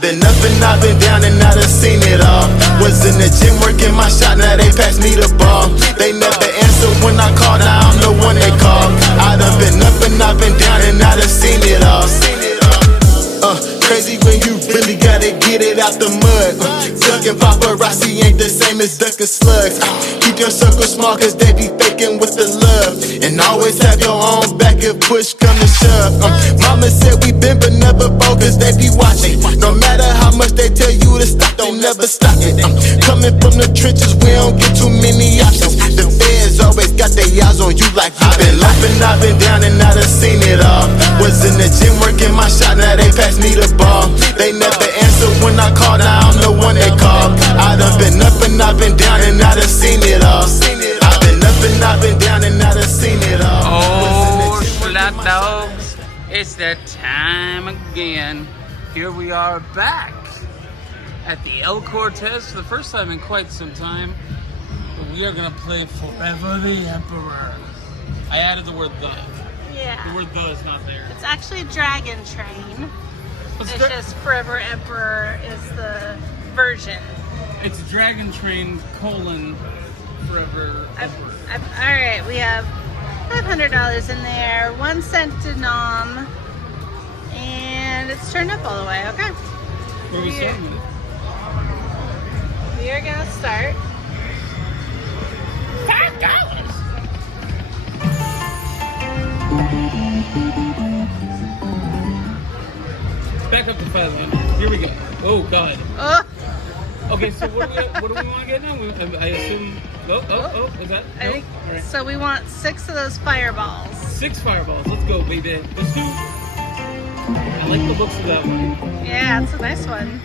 I've been up and I've been down and I done seen it all. Was in the gym working my shot, now they pass me the ball. They never answer when I call, now I'm the one they call. I done been up and I've been down and I done seen it all. Crazy when you really gotta get it out the mud. Ducking paparazzi ain't the same as ducking slugs. Keep your circle small cause they be faking with the love. And always have your own back if push come to shove. Mama said we been but never focused, they be watching. No matter how much they tell you to stop, they never stop it. Coming from the trenches, we don't get too many options. The feds always got their eyes on you like you been up and I've been down and I done seen it all. Was in the gym working my shot, now they pass me the ball. They never answer when I call, now I'm the one they call. I done been up and I've been down and I done seen it all. I've been up and I've been down and I done seen it all. Oh, flat dogs, it's that time again. Here we are back at the El Cortez for the first time in quite some time. But we are gonna play Forever the Emperor. I added the word the. Yeah. The word the is not there. It's actually Dragon Train. It's just Forever Emperor is the version. It's Dragon Train : Forever Emperor. Alright, we have $500 in there, 1 cent denom, and it's turned up all the way, okay? Where are we starting with it? We are gonna start. $5! Back up to 500. Here we go. Oh God. Oh. Okay, so what do we want to get now? I assume. Oh, is that? I think, all right. so we want 6 of those fireballs. 6 fireballs. Let's go, baby. Let's do. I like the looks of that one. Yeah, it's a nice one.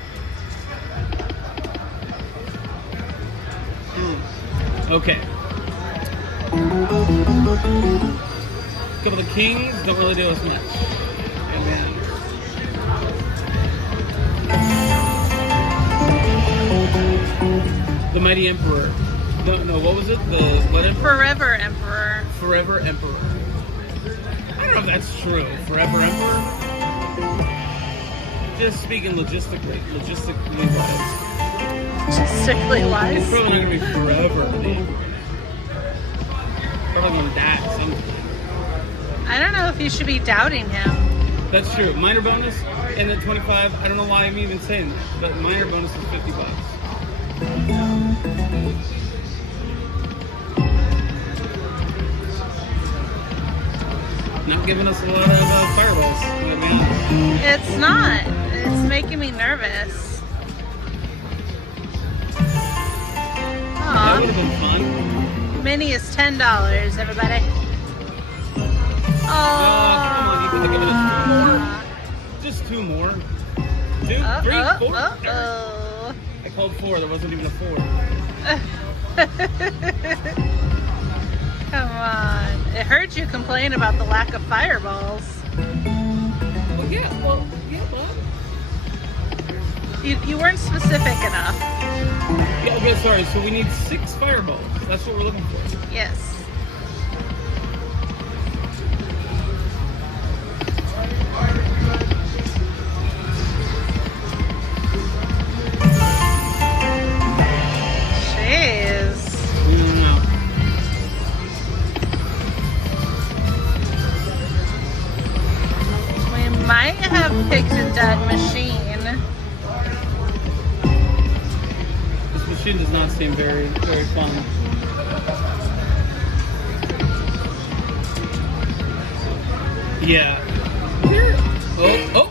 Okay. Couple of kings don't really do as much. And then. The Mighty Emperor. No, what was it? The what emperor? Forever Emperor. Forever Emperor. I don't know if that's true. Forever Emperor? Just speaking logistically wise. Logistically wise? It's probably not going to be forever the Emperor. Probably going to die someday. I don't know if you should be doubting him. That's true. Minor bonus and then 25. I don't know why I'm even saying that, but minor bonus is $50. Not giving us a lot of fireballs, to be honest. It's not. It's making me nervous. That would have been fun. Mini is $10, everybody. Oh, come on, you could have given us 2 more. Just 2 more. 2, 3, 4. I called 4, there wasn't even a 4. Come on. It heard you complain about the lack of fireballs. Well, yeah, but... You weren't specific enough. Yeah, okay, sorry, so we need 6 fireballs. That's what we're looking for. Yes. Might have picked a dead machine. This machine does not seem very fun. Yeah. Oh.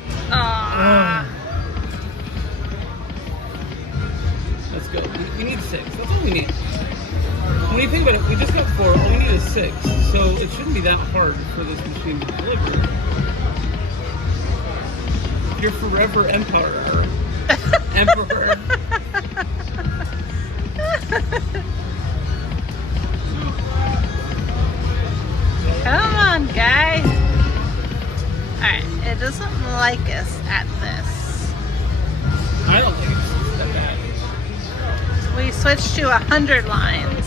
Let's go. We need 6. That's all we need. When you think about it, we just got 4. All we need is 6. So it shouldn't be that hard for this machine to deliver. Your Forever Emperor. Emperor. Come on, guy. Alright, it doesn't like us at this. I don't think it's that bad. We switched to 100 lines.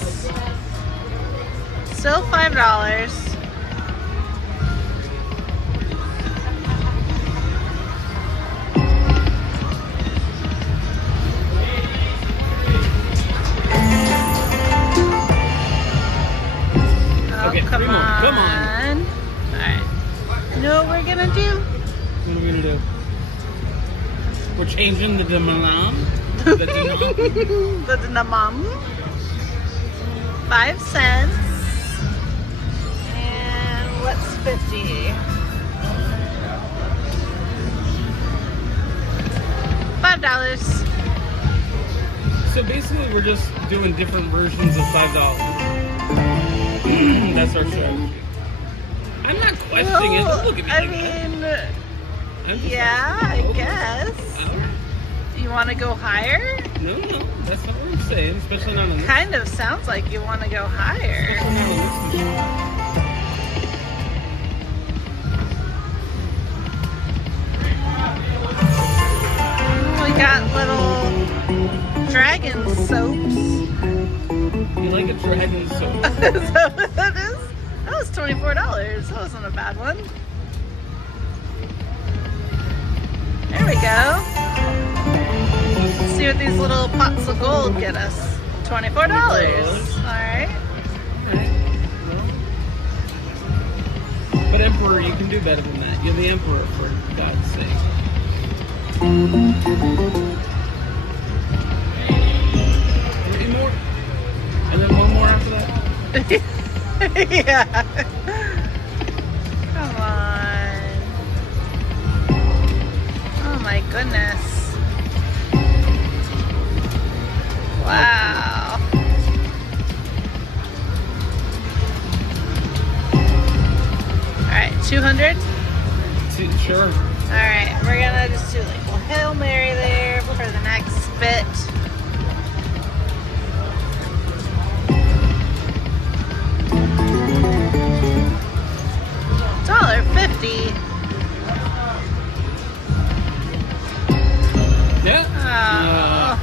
Still $5. changing the denom. The denom. The denom. 5 cents. And what's 50? $5. So basically, we're just doing different versions of $5. That's our strategy. I'm not questioning it. Don't look at me I like mean, that. yeah, I guess. You want to go higher? No, that's not what I'm saying. Especially not on this. Kind of sounds like you want to go higher. Especially not on this machine. We got little dragon soaps. You like a dragon soap? Is that what that is? That was $24. That wasn't a bad one. There we go. Let's see what these little pots of gold get us. $24. Alright. But Emperor, you can do better than that. You're the Emperor, for God's sake. Three more? And then one more after that? Yeah. Come on. Oh my goodness. Wow. Alright, 200? Sure. Alright, we're gonna just do like a little Hail Mary there for the next bit. $1.50. Yeah.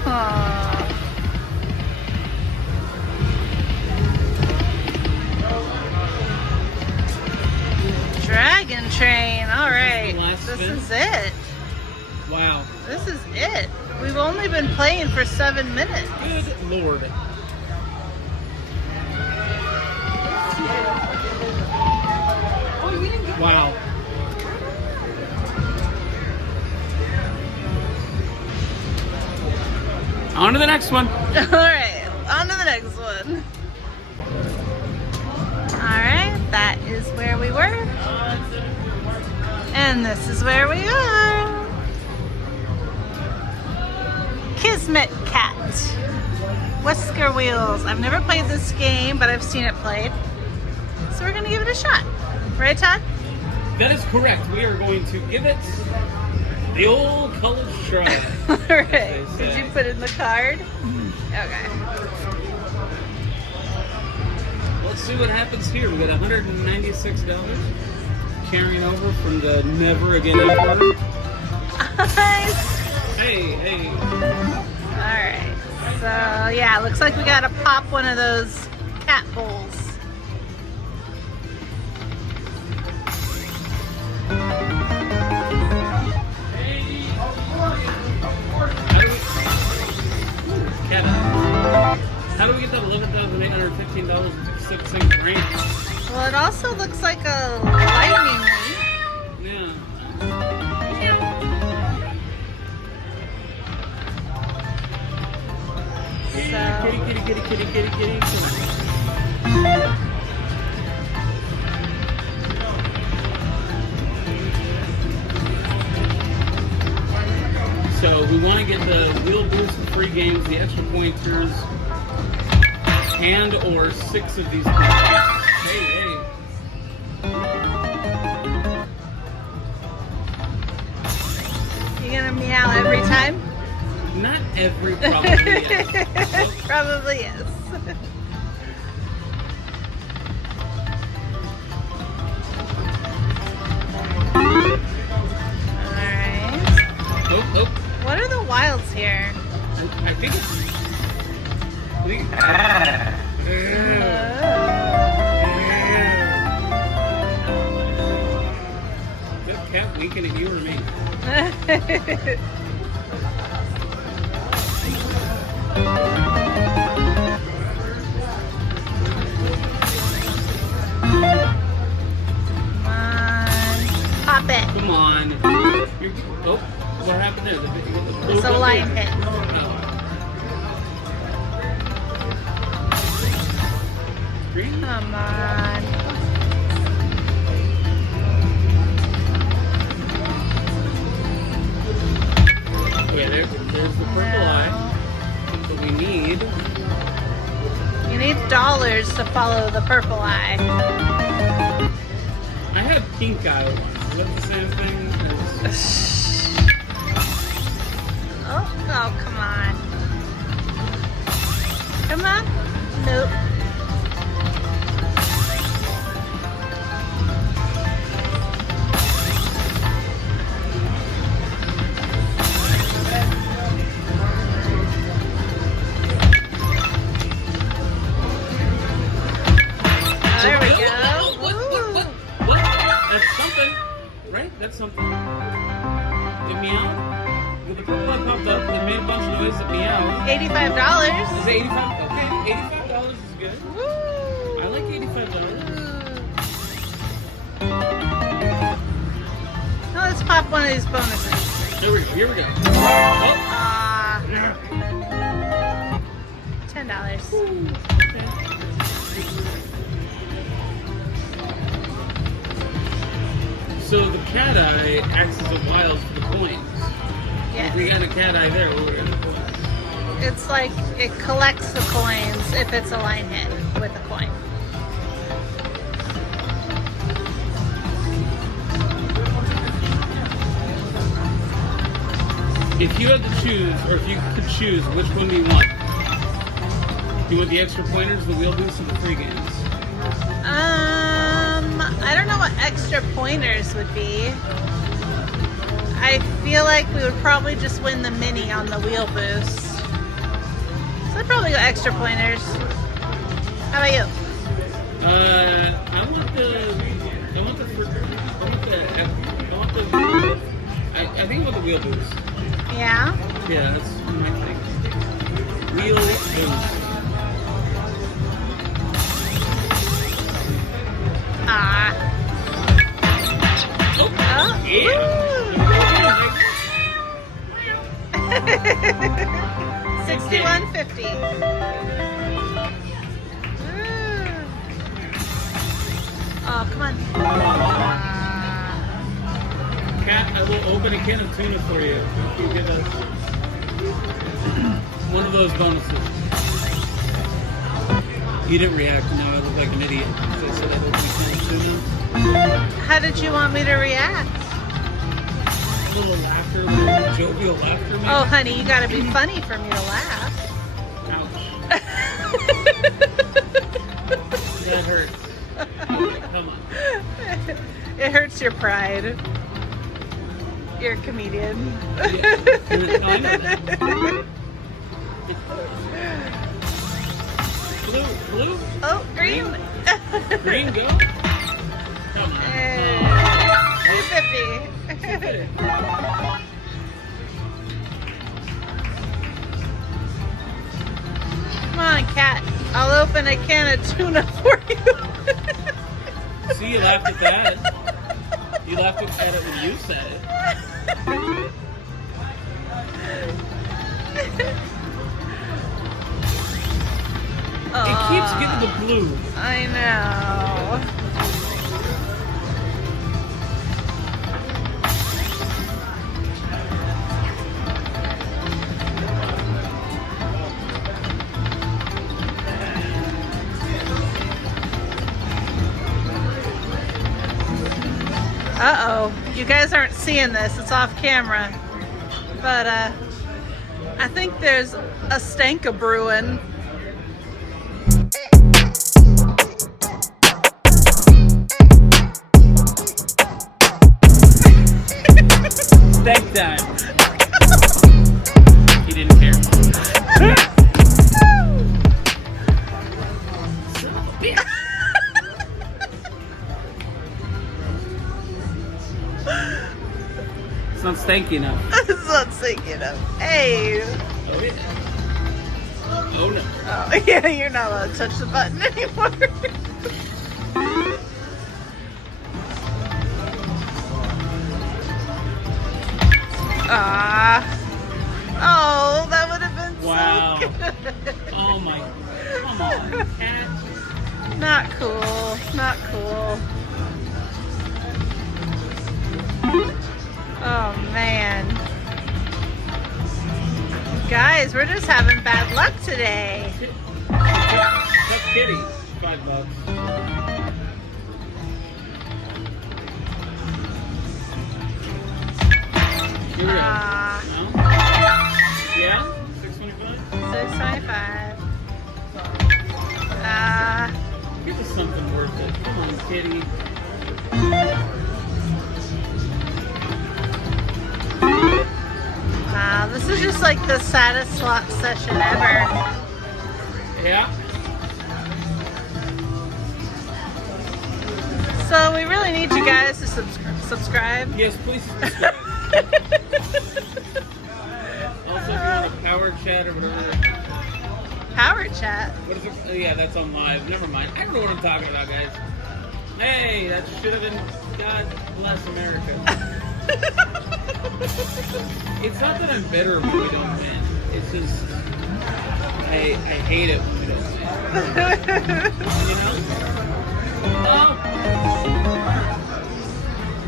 Dragon Train. All right. Last This spin. is it. Wow. This is it. We've only been playing for 7 minutes. Good Lord. Wow. On to the next one. All right. On to the next one. All right. That is where we were. And this is where we are. Kissmet Cat. Whisker Wheels. I've never played this game, but I've seen it played. So we're going to give it a shot. Right, Todd? That is correct. We are going to give it the old college try. All right. they Did say. you put in the card? Okay. Let's see what happens here. We got $196 carrying over from the Never Again Emperor. Nice. Hey. All right. So yeah, looks like we gotta pop one of those cat bowls. How do we get that $11,815.56 range? Well, it also looks like a lightning leaf. Yeah. So Kitty. So we want to get the wheel boost, the free games, the extra pointers, and or 6 of these pointers. Hey. you gonna meow every time? Not every, probably, yes. Probably yes. Alright. Oh. What are the wilds here? I think it's... Is that cat winking at you or me? Come on. Pop it. Come on. Oh, what happened there? line hit. Green? Come on. Okay, there's the purple eye. But we need... You need dollars to follow the purple eye. I had pink eye once. Is that the same thing? Oh, come on. Come on. Nope. There we go. What? That's something, right? That's something. It meowed. When the purple light popped up, it made a bunch of noise. It meowed. $85. Is it 85? Okay, $85 is good. Woo. I like $85. Now let's pop one of these bonuses. Here we go. Oh. $10. So the cat eye acts as a wild for the coins. If we Yes. got a cat eye there, we're gonna coins. It's like it collects the coins if it's a line hit with a coin. If you had to choose, or if you could choose, which one do you want? Do you want the extra pointers, the wheel boost, or the free games? I don't know what extra pointers would be. I feel like we would probably just win the mini on the wheel boost. So I'd probably go extra pointers. How about you? I think I want the wheel boost. Yeah? Yeah, that's my thing. Wheel boost. Oh. Yeah. $61.50. Oh, come on. Kat, I will open a can of tuna for you if you give us one of those bonuses. You didn't react, and now I look like an idiot because I said I'd open a can of tuna. How did you want me to react? A little laughter, a little jovial laughter, maybe. Oh, honey, you gotta be funny for me to laugh. Ouch. That hurts. Come on. It hurts your pride. You're a comedian. Yeah. I know that. Blue? Oh, green. Green, go. Come on. $2.50. Come on, cat. I'll open a can of tuna for you. See, you laughed at that. You laughed at it when you said it. It keeps getting the blue. I know. Uh-oh. You guys aren't seeing this. It's off camera. But, I think there's a stank of brewing. Stank time. He didn't care. Yeah. It's not stanky enough. It's not sinking up. Hey. Oh, yeah. Oh, no. Oh, yeah, you're not allowed to touch the button anymore. Ah. Oh, that would have been Wow. so good. Oh my, come on, cat. Not cool. Not cool. Oh man. Guys, we're just having bad luck today. That kitty, $5. Here we go. No? Yeah? 625? 625. Give us something worth it. Come on, kitty. Wow, this is just like the saddest slot session ever. Yeah? So we really need you guys to subscribe. Yes, please subscribe. Also, if you want a power chat or whatever. Power chat. What is it? Oh, yeah, that's on live. Never mind. I don't know what I'm talking about, guys. Hey, that should have been God bless America. It's not that I'm bitter when we don't win. It's just I hate it when we don't win. You know? Oh.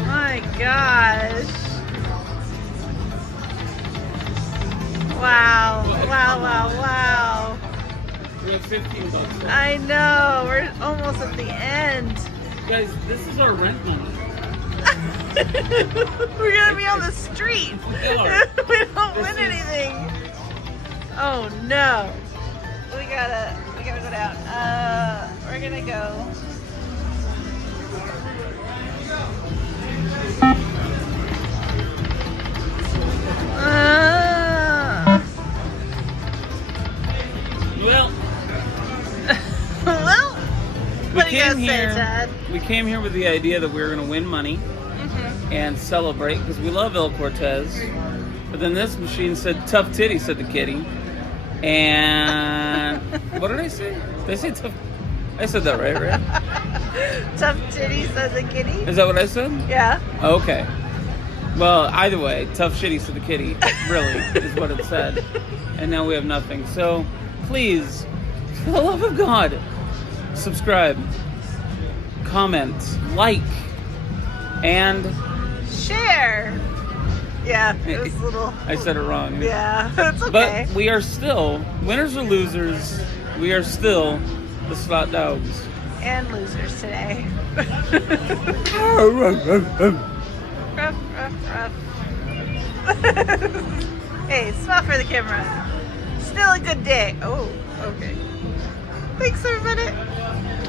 My gosh. Wow. Wow, wow, wow. We have $15 left. I know. We're almost at the end. Guys, this is our rent money. We're gonna be on the street. If we don't win anything. Oh no. We gotta go down. We're gonna go. Well, Well, what do you guys say, Chad? we came here with the idea that we were going to win money and celebrate because we love El Cortez. But then this machine said, tough titty, said the kitty. And what did I say? Did I say tough? I said that right? Tough titty, said the kitty. Is that what I said? Yeah. Okay. Well, either way, tough shitty, said the kitty, really, is what it said. And now we have nothing. So, please, for the love of God, subscribe, comment, like, and Share. Yeah, it was a little. I said it wrong. Yeah, it's okay. But we are still, winners or losers, we are still the Slot Dogs. And losers today. Ruff, ruff, ruff. Hey, smile for the camera. Still a good day. Oh, okay. Thanks, everybody.